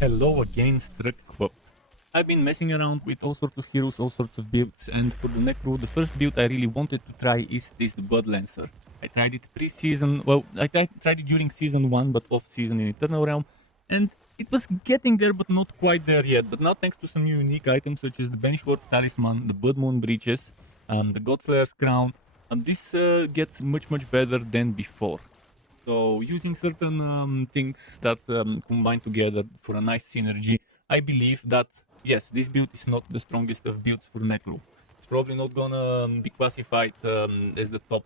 Hello again, Struck. I've been messing around with all sorts of heroes, all sorts of builds, and for the Necro, the first build I really wanted to try is this, the Blood Lancer. I tried it pre-season, well, I tried it during season 1, but off-season in Eternal Realm, and it was getting there, but not quite there yet. But now, thanks to some new unique items such as the Benchward's Talisman, the Blood Moon Breeches, the Godslayer's Crown, this gets much better than before. So using certain things that combine together for a nice synergy, I believe that yes, this build is not the strongest of builds for Necro. It's probably not gonna be classified as the top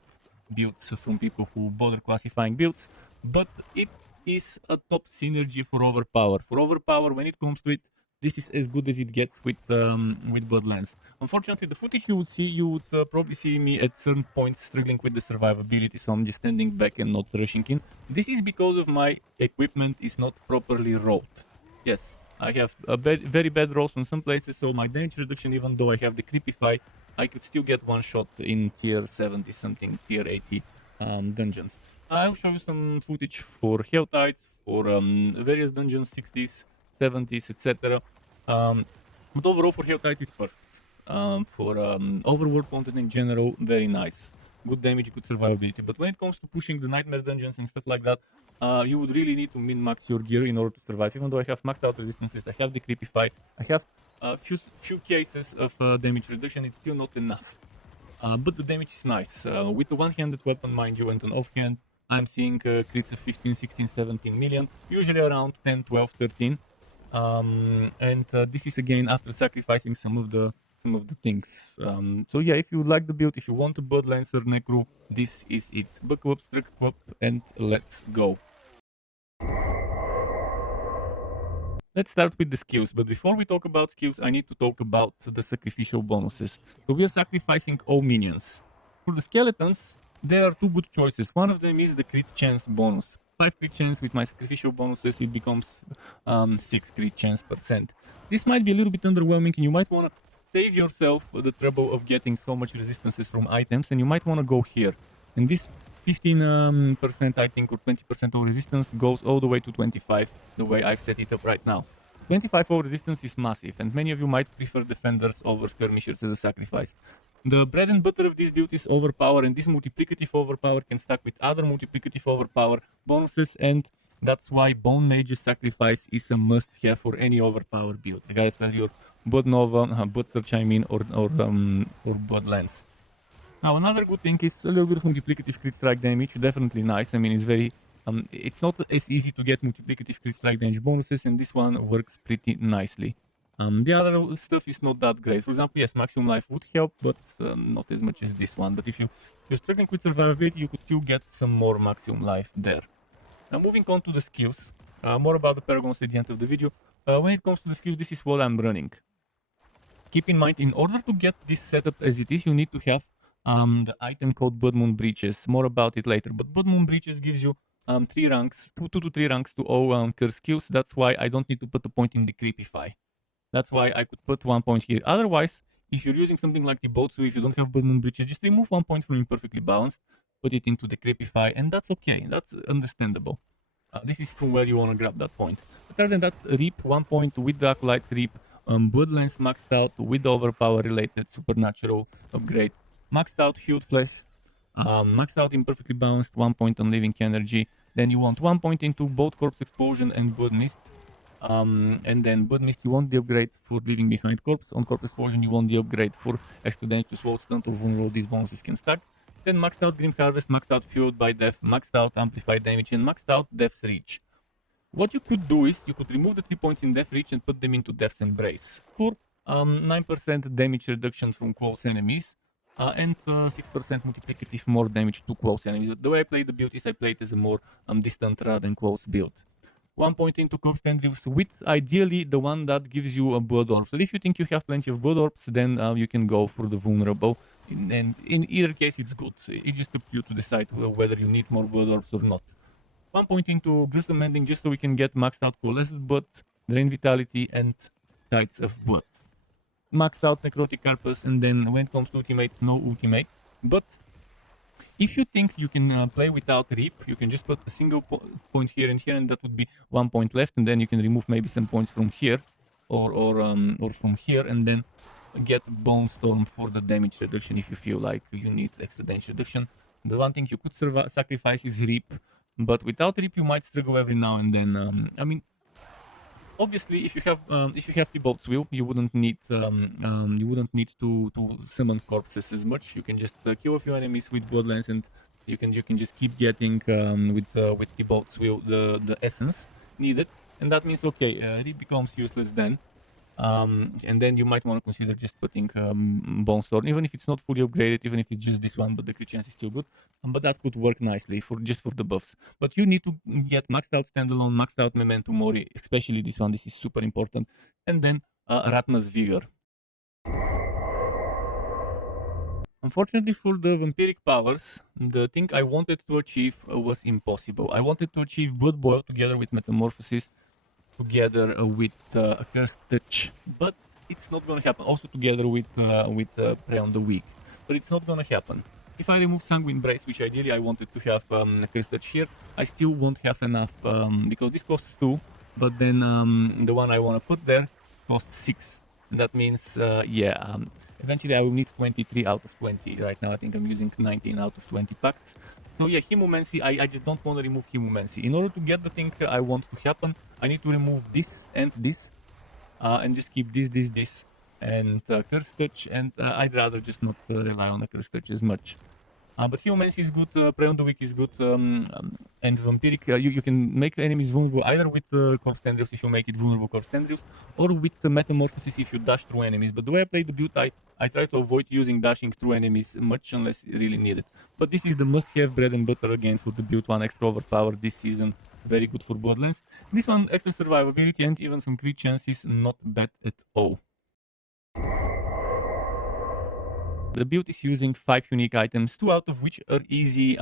builds from people who bother classifying builds, but it is a top synergy for Overpower. For Overpower, when it comes to it, this is as good as it gets with Blood Lance. Unfortunately, the footage you would see, you would probably see me at certain points struggling with the survivability, so I'm just standing back and not rushing in. This is because of my equipment is not properly rolled. Yes, I have a very bad rolls in some places, so my damage reduction, even though I have the Creepify, I could still get one shot in tier 70 something, tier 80 dungeons. I'll show you some footage for Hell Tides, for various dungeons, 60s, 70s, etc. But overall for Hell Tides it's perfect. For overworld content in general, very nice. Good damage, good survivability. But when it comes to pushing the nightmare dungeons and stuff like that, you would really need to min-max your gear in order to survive. Even though I have maxed out resistances, I have the Creepify, I have a few cases of damage reduction, it's still not enough. But the damage is nice. With the one-handed weapon, mind you, and an offhand, I'm seeing crits of 15, 16, 17 million, usually around 10, 12, 13. And this is again after sacrificing some of the things. So yeah, if you like the build, if you want a Blood Lancer Necro, this is it. Buckle up, Struck up, and let's go. Let's start with the skills, but before we talk about skills, I need to talk about the sacrificial bonuses. So we are sacrificing all minions. For the skeletons, there are two good choices. One of them is the crit chance bonus. 5 crit chance with my sacrificial bonuses, it becomes 6 crit chance %. This might be a little bit underwhelming and you might want to save yourself the trouble of getting so much resistances from items, and you might want to go here. And this 15% I think, or 20% of resistance goes all the way to 25, the way I've set it up right now. 25 of resistance is massive, and many of you might prefer defenders over skirmishers as a sacrifice. The bread and butter of this build is overpower, and this multiplicative overpower can stack with other multiplicative overpower bonuses, and that's why Bone Mage's sacrifice is a must-have for any overpower build, regardless whether you're Blood Nova, Blood Search I mean, or Blood Lance. Now another good thing is a little bit of multiplicative crit strike damage, definitely nice. I mean, it's very, it's not as easy to get multiplicative crit strike damage bonuses, and this one works pretty nicely. The other stuff is not that great. For example, yes, maximum life would help, but not as much as this one. But if you're struggling with survivability, you could still get some more maximum life there. Now moving on to the skills, more about the Paragons at the end of the video. When it comes to the skills, this is what I'm running. Keep in mind, in order to get this setup as it is, you need to have the item called Blood Moon Breeches. More about it later. But Blood Moon Breeches gives you 3 ranks, 2 to 3 ranks to all curse skills. That's why I don't need to put a point in the Creepify. That's why I could put 1 point here. Otherwise, if you're using something like the Botsu, if you don't have Blood Moon Breeches, just remove 1 point from Imperfectly Balanced, put it into the Creepify, and that's okay. That's understandable. This is from where you want to grab that point. Other than that, Reap 1 point with the Acolytes Reap. Blood Lance maxed out with the Overpower related supernatural upgrade. Maxed out Hued Flesh, maxed out Imperfectly Balanced, 1 point on Living Energy. Then you want 1 point into both Corpse Explosion and Blood Mist. And then Blood Mist you want the upgrade for leaving behind Corpse. On Corpse Explosion you want the upgrade for extra damage to Sword Stunt or Vulnerable. These bonuses can stack. Then maxed out Grim Harvest, maxed out Fueled by Death, maxed out Amplified Damage, and maxed out Death's Reach. What you could do is, you could remove the 3 points in Death Reach and put them into Death's Embrace for 9% damage reduction from close enemies and 6% multiplicative more damage to close enemies. But the way I play the build is I play it as a more distant rather than close build. 1 point into Corpse Tendrils with ideally the one that gives you a Blood Orb. So if you think you have plenty of Blood Orbs, then you can go for the Vulnerable. And in either case it's good. It's just up to you to decide whether you need more Blood Orbs or not. 1 point into Gruesome Ending just so we can get maxed out Coalesced Blood, Drain Vitality, and Tides of Blood. Maxed out Necrotic Carpus, and then when it comes to ultimates, no ultimate. But If you think you can play without Reap, you can just put a single point here and here, and that would be 1 point left, and then you can remove maybe some points from here or from here, and then get Bone Storm for the damage reduction if you feel like you need extra damage reduction. The one thing you could sacrifice is Reap, but without Reap you might struggle every now and then. I mean, obviously, if you have Thibaut's Will, you wouldn't need to summon corpses as much. You can just kill a few enemies with Blood Lance, and you can just keep getting with Thibaut's Will the essence needed, and that means okay, it becomes useless then. And then you might want to consider just putting Bone Storm, even if it's not fully upgraded, even if it's just this one, but the crit chance is still good. But that could work nicely for the buffs. But you need to get maxed out Standalone, maxed out Memento Mori, especially this one. This is super important. And then Ratma's Vigor. Unfortunately for the Vampiric powers, the thing I wanted to achieve was impossible. I wanted to achieve Blood Boil together with Metamorphosis, together with Cursed Touch, but it's not gonna happen. Also together with Prey on the Weak, but it's not gonna happen. If I remove Sanguine Brace, which ideally I wanted to have Cursed Touch here, I still won't have enough because this costs 2, but then the one I want to put there costs 6. That means eventually I will need 23 out of 20. Right now I think I'm using 19 out of 20 packs. So yeah, Hemomancy, I just don't want to remove Hemomancy. In order to get the thing I want to happen, I need to remove this and this, and just keep this, and Curse Touch, and I'd rather just not rely on the Curse Touch as much. But Hemomancy is good, Prey on the Weak is good, and Vampiric, you can make enemies vulnerable either with Corpse Tendrils if you make it vulnerable Corpse Tendrils, or with Metamorphosis if you dash through enemies. But the way I play the build, I try to avoid using dashing through enemies much unless really needed. But this is the must-have bread and butter again for the build. 1 extra overpower this season, very good for Blood Lance. This one, extra survivability and even some crit chances, not bad at all. The build is using 5 unique items, 2 out of which are easy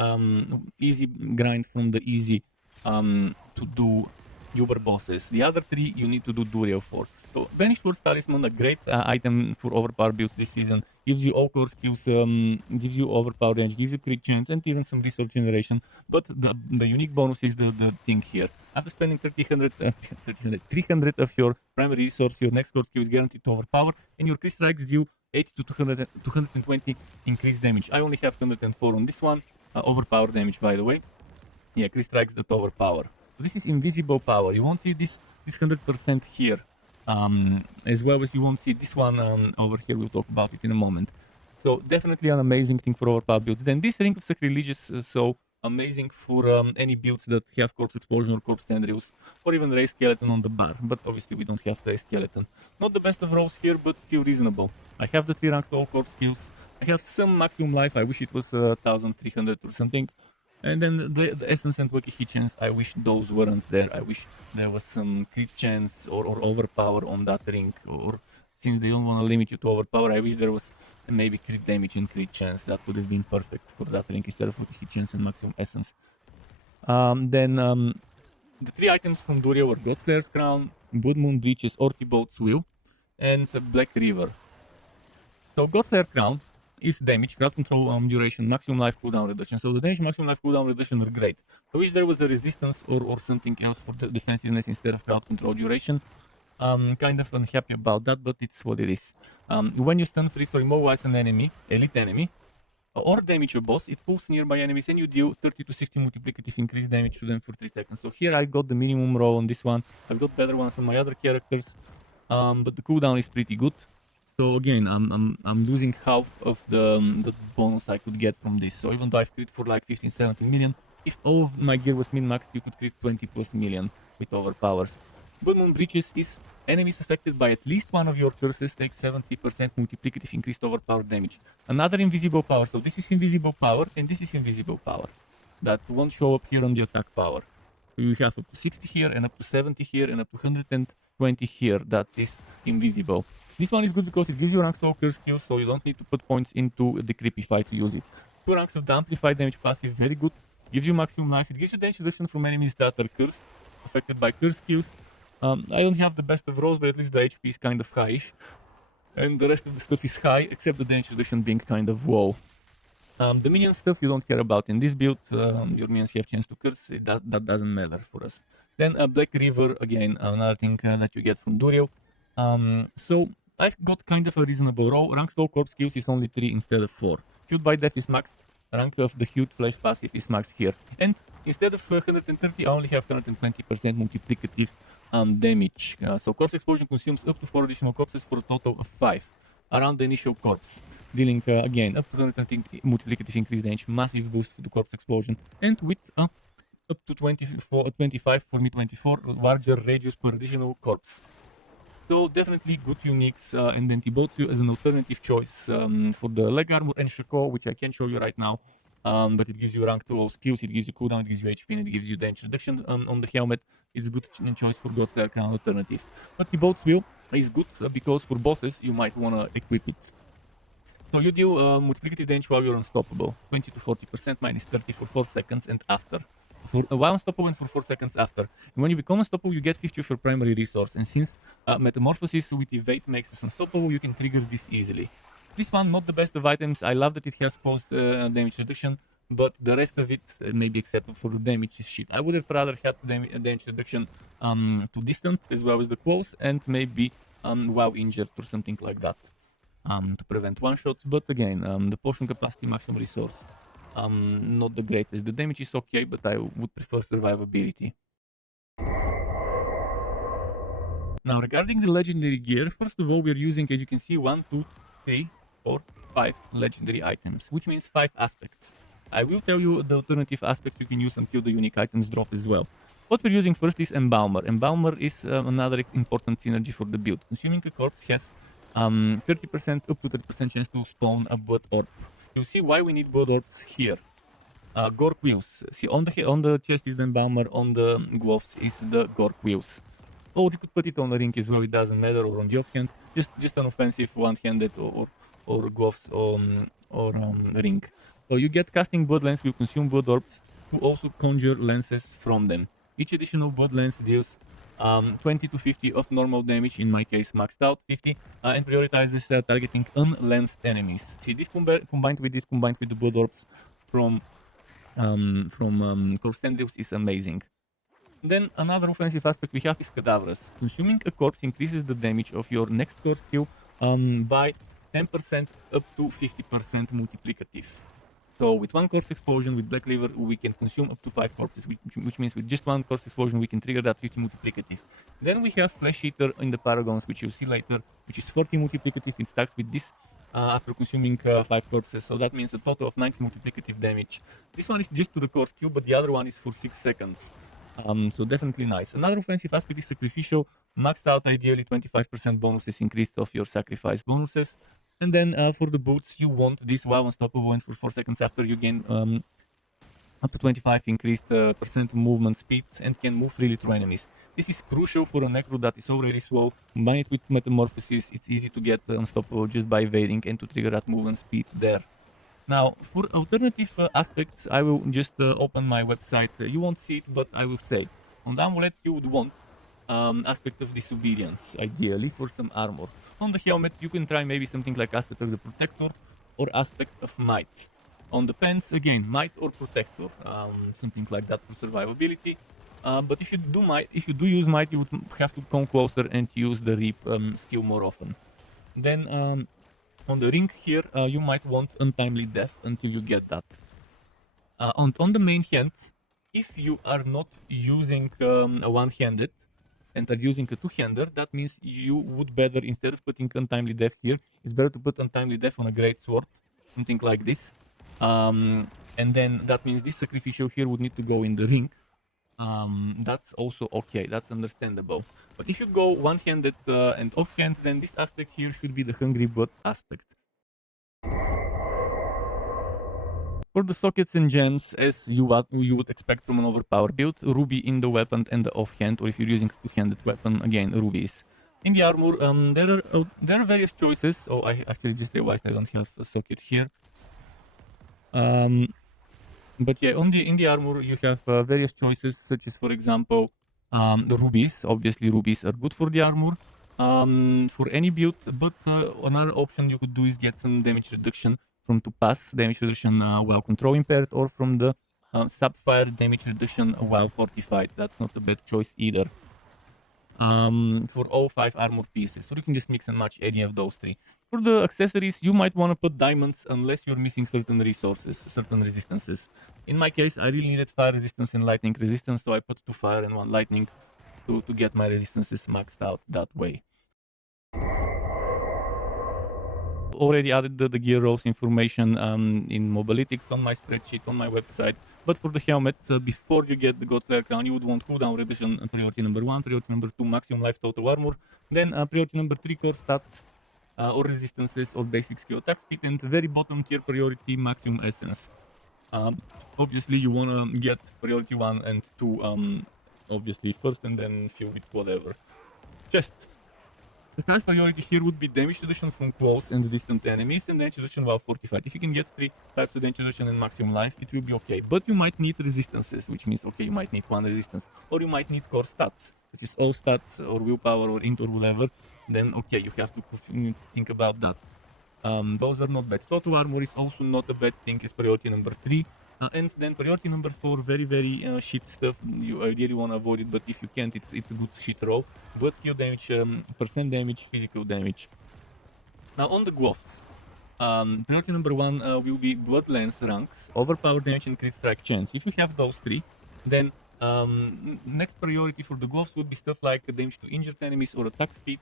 grind from the easy to do Uber bosses. The other 3 you need to do duriel for. So Banished Word's Talisman, a great item for overpower builds this season. Gives you all core skills, gives you overpower range, gives you crit chance, and even some resource generation. But the unique bonus is the thing here. After spending 300 of your primary resource, your next core skill is guaranteed to overpower, and your crit strikes deal 80 to 220 increased damage. I only have 104 on this one. Overpower damage, by the way. Yeah, crit strikes that overpower. So this is invisible power. You won't see this 100% here. As well as you won't see this one over here. We'll talk about it in a moment. So definitely an amazing thing for overpower builds. Then this Ring of Sacrilegious, so amazing for any builds that have Corpse Explosion or Corpse Tendrils, or even Ray Skeleton on the bar. But obviously we don't have Ray Skeleton. Not the best of rolls here, but still reasonable. I have the 3 ranks to all Corpse skills. I have some maximum life. I wish it was 1300 or something. And then the Essence and Wacky Hit Chance, I wish those weren't there. I wish there was some crit chance or overpower on that ring. Or since they don't want to limit you to overpower, I wish there was maybe crit damage and crit chance. That would have been perfect for that ring instead of Wacky Hit Chance and maximum Essence. The 3 items from Duriel were Godslayer's Crown, Blood Moon Breaches or Thibaut's Will, and Black River. So Godslayer Crown is damage, crowd control duration, maximum life cooldown reduction. So the damage, maximum life cooldown reduction are great. I wish there was a resistance or something else for the defensiveness instead of crowd control duration. Kind of unhappy about that, but it's what it is. When you stun, freeze or immobilize an enemy, elite enemy, or damage a boss, it pulls nearby enemies and you deal 30 to 60 multiplicative increased damage to them for 3 seconds. So here I got the minimum roll on this one. I've got better ones on my other characters, but the cooldown is pretty good. So again, I'm losing half of the bonus I could get from this. So even though I've crit for like 15-17 million, if all of my gear was min-maxed, you could crit 20+ million with overpowers. Blood Moon Breaches is enemies affected by at least one of your curses take 70% multiplicative increased overpower damage. Another invisible power. So this is invisible power and this is invisible power. That won't show up here on the attack power. So you have up to 60 here and up to 70 here and up to 120 here. That is invisible. This one is good because it gives you ranks to all curse skills, so you don't need to put points into the Creepify to use it. 2 ranks of the Amplified Damage passive, very good. Gives you maximum life. It gives you damage reduction from enemies that are cursed, affected by curse skills. I don't have the best of rolls, but at least the HP is kind of high-ish. And the rest of the stuff is high, except the damage reduction being kind of low. The minion stuff you don't care about in this build. Your minions have chance to curse. That doesn't matter for us. Then Black River, again, another thing that you get from Duriel. So I've got kind of a reasonable roll. Rank slow corpse kills is only 3 instead of 4. Hued by death is maxed. Rank of the Hued Flash passive is maxed here. And instead of 130, I only have 120% multiplicative damage. So corpse explosion consumes up to 4 additional corpses for a total of 5 around the initial corpse, dealing again up to 120 multiplicative increased damage, massive boost to the corpse explosion, and with up to 25 for me 24 larger radius per additional corpse. So definitely good uniques, and then Tibotsu as an alternative choice for the leg armor and Shako, which I can't show you right now. But it gives you rank 2 skills, it gives you cooldown, it gives you HP, and it gives you damage reduction on the helmet. It's good choice for God's Lair Crown alternative. But Tibotsu is good because for bosses you might wanna equip it. So you deal multiplicative damage while you're unstoppable, 20 to 40%, minus 30 for 4 seconds and after. For a while unstoppable and for 4 seconds after. And when you become unstoppable, you get 50 of your primary resource. And since Metamorphosis with Evade makes us unstoppable, you can trigger this easily. This one, not the best of items. I love that it has post damage reduction, but the rest of it may be acceptable for the damage is shit. I would have rather had damage reduction to distant as well as the close, and maybe while injured or something like that. To prevent one-shots, but again, the potion capacity, maximum resource, not the greatest. The damage is okay, but I would prefer survivability. Now, regarding the legendary gear, first of all, we're using, as you can see, 1, 2, 3, 4, 5 legendary items, which means 5 aspects. I will tell you the alternative aspects you can use until the unique items drop as well. What we're using first is Embaumer. Embaumer is another important synergy for the build. Consuming a corpse has 30% up to 30% chance to spawn a blood orb. You see why we need blood orbs here. Gork wheels. See, on the chest is the Embaumer, on the gloves is the Gork wheels. Or you could put it on the ring as well, it doesn't matter, or on the offhand. Just an offensive one-handed or gloves or ring. So you get casting blood lance will consume blood orbs to also conjure lances from them. Each additional blood lance deals 20 to 50 of normal damage, in my case maxed out 50, and prioritizes targeting unlanced enemies. See, this combined with the blood orbs from corpse tendrils is amazing. Then another offensive aspect we have is Cadaverous. Consuming a corpse increases the damage of your next corpse kill by 10% up to 50% multiplicative. So with one corpse explosion with Black River, we can consume up to 5 corpses, which means with just one corpse explosion, we can trigger that 50 multiplicative. Then we have Flesh Eater in the Paragons, which you'll see later, which is 40 multiplicative. It stacks with this after consuming 5 corpses, so that means a total of 90 multiplicative damage. This one is just to the corpse kill, but the other one is for 6 seconds. So definitely nice. Another offensive aspect is Sacrificial, maxed out ideally 25% bonuses increased of your sacrifice bonuses. And then for the boots, you want this while unstoppable, and for 4 seconds after you gain up to 25 increased percent movement speed and can move freely through enemies. This is crucial for a Necro that is already slow. Combine it with Metamorphosis, it's easy to get unstoppable just by evading and to trigger that movement speed there. Now, for alternative aspects, I will just open my website. You won't see it, but I will say. On the amulet, you would want aspect of disobedience, ideally, for some armor. On the helmet, you can try maybe something like aspect of the protector or aspect of might. On the pants, again, might or protector, something like that for survivability. But if you do use might, you would have to come closer and use the reap skill more often. Then on the ring here, you might want untimely death until you get that. On the main hand, if you are not using a one-handed and are using a two-hander, that means you would better, instead of putting untimely death here, it's better to put untimely death on a great sword, something like this. And then that means this sacrificial here would need to go in the ring. That's also okay, that's understandable. But if you go one-handed and off-hand, then this aspect here should be the Hungry Blood aspect. For the sockets and gems, as you would expect from an overpower build, ruby in the weapon and the offhand, or if you're using a two-handed weapon, again, rubies. In the armor, there are various choices. Oh, I actually just realized I don't have a socket here. But yeah, in the armor you have various choices, such as, for example, the rubies. Obviously, rubies are good for the armor, for any build. But another option you could do is get some damage reduction from to pass damage reduction while control impaired, or from the Sapphire damage reduction while fortified. That's not a bad choice either. For all 5 armor pieces, so you can just mix and match any of those 3. For the accessories, you might want to put diamonds unless you're missing certain resources, certain resistances. In my case, I really needed fire resistance and lightning resistance, so I put 2 fire and 1 lightning to get my resistances maxed out that way. Already added the gear rolls information in Mobalytics on my spreadsheet on my website. But for the helmet, before you get the Godslayer crown, you would want cooldown reduction priority number 1, priority number 2, maximum life total armor, then priority number 3 core stats or resistances or basic skill attack speed, and very bottom tier priority maximum essence. Obviously, you want to get priority 1 and 2 obviously first, and then fill with whatever. Just the highest priority here would be damage reduction from close and distant enemies, and damage reduction while fortified. If you can get 3 types of damage reduction and maximum life, it will be okay. But you might need resistances, which means, okay, you might need 1 resistance. Or you might need core stats, which is all stats, or willpower, or int, or whatever. Then, okay, you have to think about that. Those are not bad. Total armor is also not a bad thing, as priority number 3. And then priority number 4, very, very shit stuff. You ideally want to avoid it, but if you can't, it's a good shit roll. Blood skill damage, percent damage, physical damage. Now on the gloves. Priority number 1 will be Blood Lance ranks, Overpower damage and crit strike chance. If you have those 3, then next priority for the gloves would be stuff like damage to injured enemies or attack speed.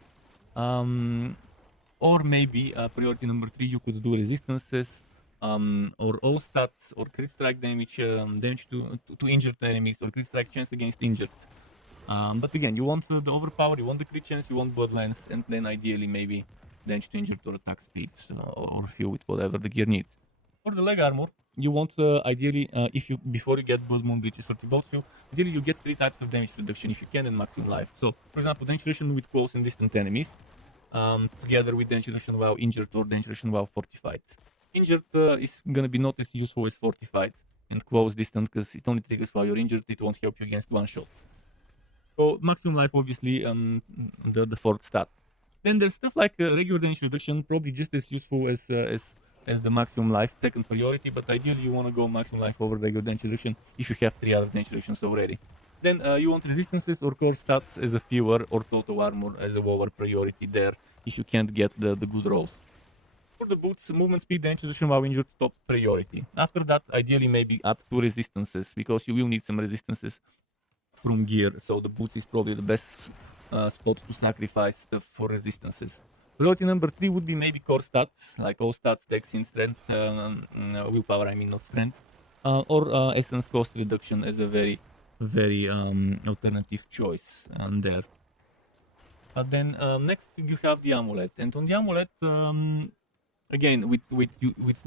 Or maybe priority number 3, you could do resistances. Or all stats, or crit strike damage, damage to injured enemies, or crit strike chance against injured. But again, you want the overpower, you want the crit chance, you want blood lance, and then ideally maybe damage to injured or attack speeds, or fuel with whatever the gear needs. For the leg armor, you want ideally, before you get blood moon breaches or bolt fuel, ideally you get 3 types of damage reduction if you can, and maximum life. So, for example, damage reduction with close and distant enemies, together with damage reduction while injured or damage reduction while fortified. Injured is going to be not as useful as fortified and close distant, because it only triggers while you're injured, it won't help you against one shot. So maximum life, obviously, the fourth stat. Then there's stuff like regular damage reduction, probably just as useful as the maximum life, second priority, but ideally you want to go maximum life over regular damage reduction if you have 3 other damage reductions already. Then you want resistances or core stats as a fewer, or total armor as a lower priority there, if you can't get the good rolls. For the boots, movement speed, damage reduction while injured, top priority. After that, ideally maybe add 2 resistances, because you will need some resistances from gear, so the boots is probably the best spot to sacrifice stuff for resistances. Priority number 3 would be maybe core stats, like all stats, dex, in strength, willpower, I mean not strength, or essence cost reduction as a very, very alternative choice there. Then next you have the amulet, and on the amulet, again, with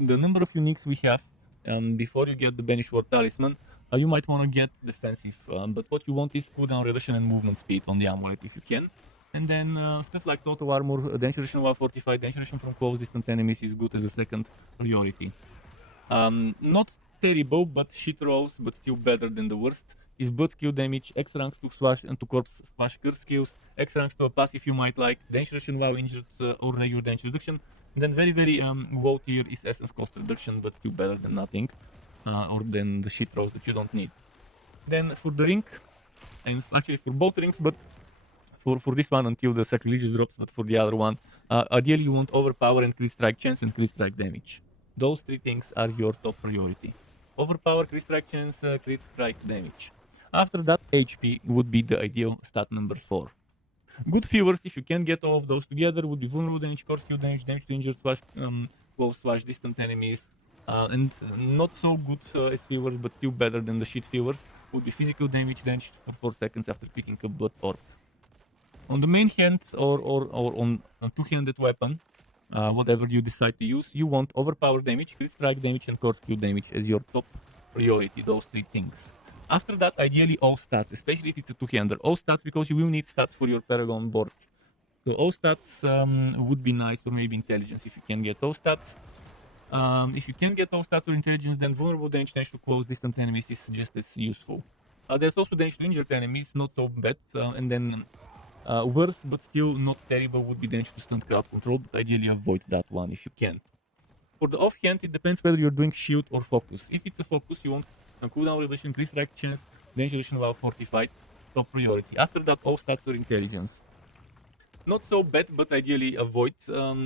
the number of uniques we have, before you get the Banish Ward Talisman, you might want to get defensive, but what you want is cooldown reduction and movement speed on the amulet if you can. And then stuff like total armor, damage reduction while fortified, damage reduction from close distant enemies is good as a second priority. Not terrible, but shit rolls, but still better than the worst, is blood skill damage, X ranks to slash and to corpse slash curse skills, X ranks to a passive you might like, damage reduction while injured or regular damage reduction. And then very, very low tier is essence cost reduction, but still better than nothing, or than the shit rolls that you don't need. Then for the ring, and actually for both rings, but for this one until the sacrilegious drops, but for the other one, ideally you want overpower and crit strike chance and crit strike damage. Those 3 things are your top priority. Overpower, crit strike chance, crit strike damage. After that, HP would be the ideal stat number 4. Good fevers, if you can get all of those together, would be vulnerable damage, core skill damage, damage to injured slash close slash distant enemies, and not so good as fevers, but still better than the shit fevers, would be physical damage, damage for 4 seconds after picking a blood orb. On the main hand or on a 2-handed weapon, whatever you decide to use, you want overpower damage, crit strike damage, and core skill damage as your top priority, those 3 things. After that, ideally all stats, especially if it's a 2-hander. All stats, because you will need stats for your Paragon Boards. So all stats would be nice, or maybe intelligence if you can get all stats. If you can get all stats or intelligence, then vulnerable damage to close distant enemies is just as useful. There's also damage to injured enemies, not so bad, and then worse but still not terrible would be damage to stunt crowd control, but ideally avoid that one if you can. For the offhand, it depends whether you're doing shield or focus. If it's a focus, you want a cooldown reduction, increased strike chance, danger reduction while fortified, top priority. After that, all stats or intelligence. Not so bad, but ideally avoid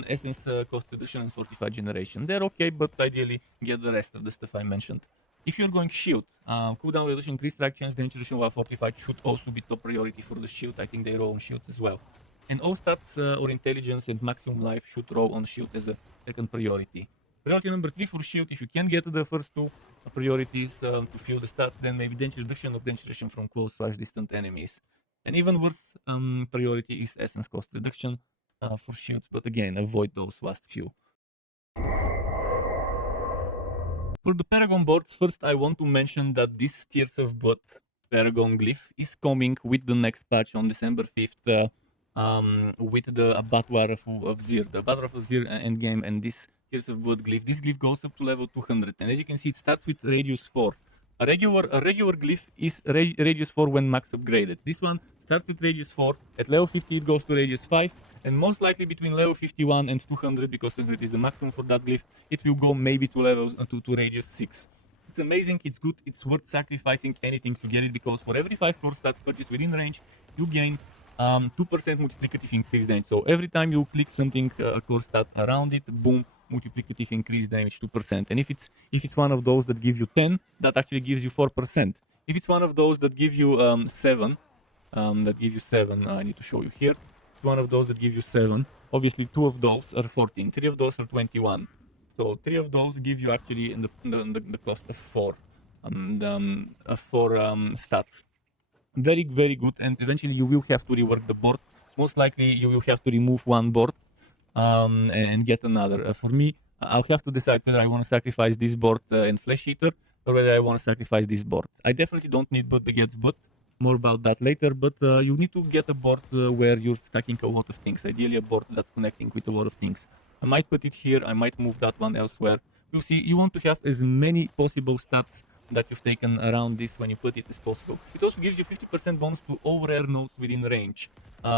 essence cost reduction and fortified generation. They're okay, but ideally get the rest of the stuff I mentioned. If you're going shield, cooldown reduction, increased strike chance, danger reduction while fortified should also be top priority for the shield. I think they roll on shields as well. And all stats or intelligence and maximum life should roll on shield as a second priority. Priority number 3 for shield, if you can get the first two priorities to fill the stats, then maybe danger reduction or danger reduction from close/distant enemies. And even worse priority is essence cost reduction for shields, but again, avoid those last few. For the Paragon boards, first I want to mention that this Tears of Blood Paragon glyph is coming with the next patch on December 5th with the Battle of Zir. The Battle of Zir endgame and this Tears of Blood glyph. This glyph goes up to level 200, and as you can see, it starts with radius 4. A regular glyph is radius 4 when max upgraded. This one starts at radius 4. At level 50 it goes to radius 5. And most likely between level 51 and 200, because 200 is the maximum for that glyph, it will go maybe to levels to radius 6. It's amazing, it's good, it's worth sacrificing anything to get it, because for every 5 core stats purchased within range, you gain 2% multiplicative increased damage. So every time you click something, a core stat around it, boom, multiplicative increased damage 2%. And if it's one of those that give you 10, that actually gives you 4%. If it's one of those that give you 7, I need to show you here. One of those that give you 7. Obviously, 2 of those are 14. 3 of those are 21. So 3 of those give you actually in the cost of 4. Stats. Very, very good. And eventually, you will have to rework the board. Most likely, you will have to remove one board and get another. For me, I'll have to decide whether I want to sacrifice this board and Flesh Eater, or whether I want to sacrifice this board. I definitely don't need Blood Begets Blood. More about that later, but you need to get a board where you're stacking a lot of things. Ideally a board that's connecting with a lot of things. I might put it here, I might move that one elsewhere. You see, you want to have as many possible stats that you've taken around this when you put it as possible. It also gives you 50% bonus to all rare nodes within range,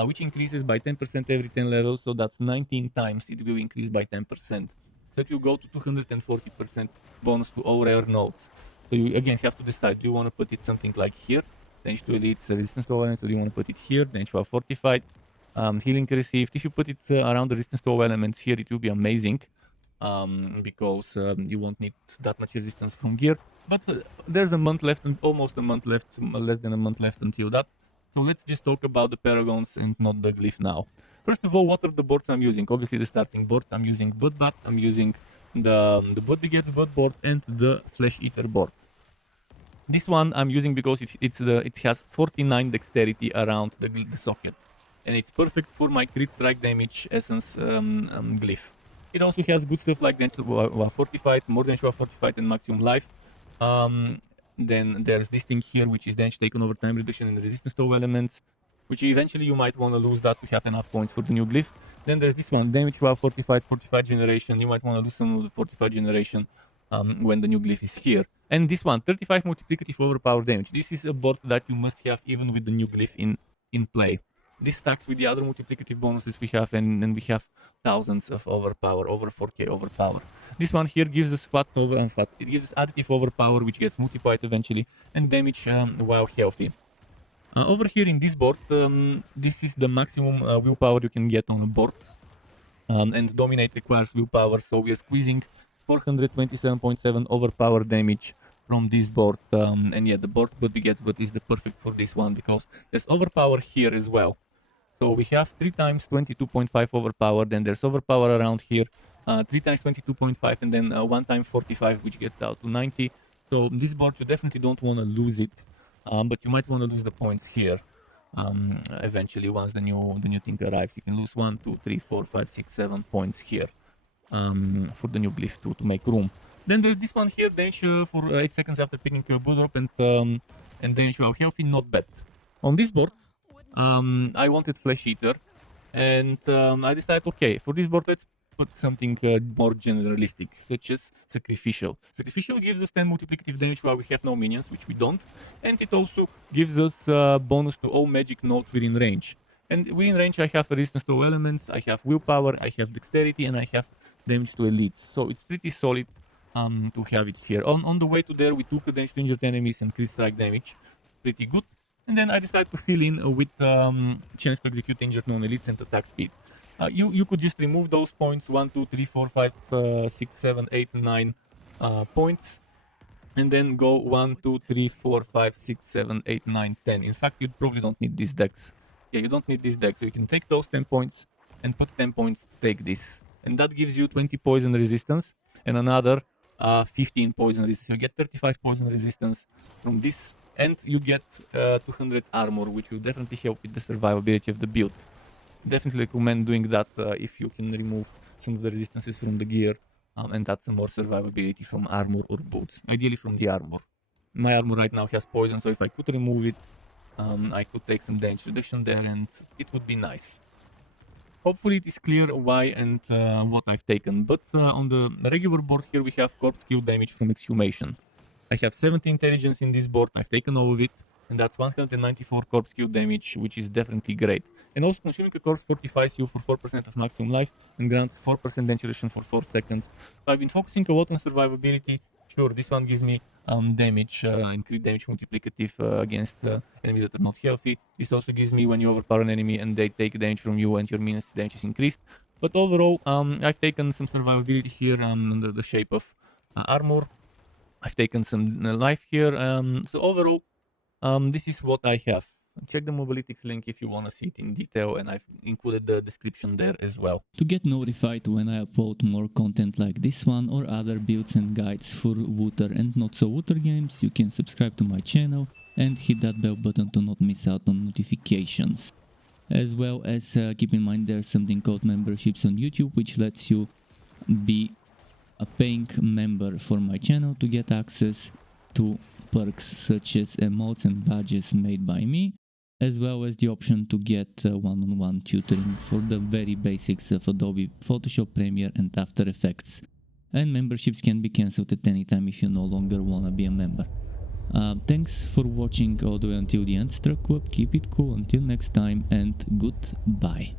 which increases by 10% every 10 levels, so that's 19 times it will increase by 10%. So it will go to 240% bonus to all rare nodes. So you again have to decide, do you want to put it something like here? Damage to elites, resistance to all elements, so you want to put it here, damage while fortified, healing received. If you put it around the resistance to all elements here, it will be amazing, because you won't need that much resistance from gear. But there's a month left, and almost a month left, less than a month left until that. So let's just talk about the Paragons and not the glyph now. First of all, what are the boards I'm using? Obviously the starting board, I'm using Bloodbath, I'm using the Blood Begets Blood board and the Flesh Eater board. This one I'm using because it has 49 dexterity around the socket, and it's perfect for my crit strike damage essence glyph. It also has good stuff like damage while fortified, more damage while fortified, and maximum life. Then there's this thing here, which is damage taken over time reduction and resistance to all elements, which eventually you might want to lose that to have enough points for the new glyph. Then there's this one, damage while fortified generation. You might want to lose some of the fortified generation when the new glyph is here. And this one, 35 multiplicative overpower damage. This is a board that you must have even with the new glyph in play. This stacks with the other multiplicative bonuses we have, and then we have thousands of overpower, over 4k overpower. This one here gives us it gives us additive overpower, which gets multiplied eventually, and damage while healthy. Over here in this board, this is the maximum willpower you can get on a board, and Dominate requires willpower, so we are squeezing 427.7 overpower damage from this board, and yeah, the board Blood Begets Blood is the perfect for this one, because there's overpower here as well. So we have 3 times 22.5 overpower, then there's overpower around here, 3 times 22.5, and then 1 time 45, which gets down to 90. So this board, you definitely don't want to lose it, but you might want to lose the points here. Eventually, once the new thing arrives, you can lose 1, 2, 3, 4, 5, 6, 7 points here. For the new glyph to make room. Then there's this one here, damage for 8 seconds after picking your blood drop, and damage while healthy, not bad. On this board, I wanted Flesh Eater, and I decided, okay, for this board let's put something more generalistic, such as Sacrificial. Sacrificial gives us 10 multiplicative damage while we have no minions, which we don't, and it also gives us bonus to all magic nodes within range. And within range I have resistance to all elements, I have willpower, I have dexterity, and I have damage to elites. So it's pretty solid to have it here. On the way to there, we took damage to injured enemies and crit strike damage. Pretty good. And then I decided to fill in with chance to execute injured non-elites and attack speed. You could just remove those points, 1, 2, 3, 4, 5, 6, 7, 8, 9 points. And then go 1, 2, 3, 4, 5, 6, 7, 8, 9, 10. In fact, you probably don't need these decks. Yeah, you don't need this deck, so you can take those 10 points and put 10 points, take this. And that gives you 20 poison resistance and another 15 poison resistance. You get 35 poison resistance from this, and you get 200 armor, which will definitely help with the survivability of the build. Definitely recommend doing that if you can remove some of the resistances from the gear and add some more survivability from armor or boots. Ideally from the armor. My armor right now has poison, so if I could remove it, I could take some damage reduction there and it would be nice. Hopefully it is clear why and what I've taken, but on the regular board here we have corpse kill damage from exhumation. I have 70 intelligence in this board, I've taken all of it, and that's 194 corpse kill damage, which is definitely great. And also consuming a corpse fortifies you for 4% of maximum life and grants 4% damage reduction for 4 seconds. So I've been focusing a lot on survivability. Sure, this one gives me damage, increased damage multiplicative against enemies that are not healthy. This also gives me when you overpower an enemy and they take damage from you and your minions damage is increased. But overall, I've taken some survivability here under the shape of armor. I've taken some life here. So overall, this is what I have. Check the Mobalytics link if you want to see it in detail, and I've included the description there as well. To get notified when I upload more content like this one or other builds and guides for Wooter and not so Wooter games, you can subscribe to my channel and hit that bell button to not miss out on notifications. As well as keep in mind there's something called memberships on YouTube, which lets you be a paying member for my channel to get access to perks such as emotes and badges made by me, as well as the option to get one-on-one tutoring for the very basics of Adobe Photoshop, Premiere and After Effects. And memberships can be cancelled at any time if you no longer wanna be a member. Thanks for watching all the way until the end. Struck up, keep it cool until next time, and goodbye.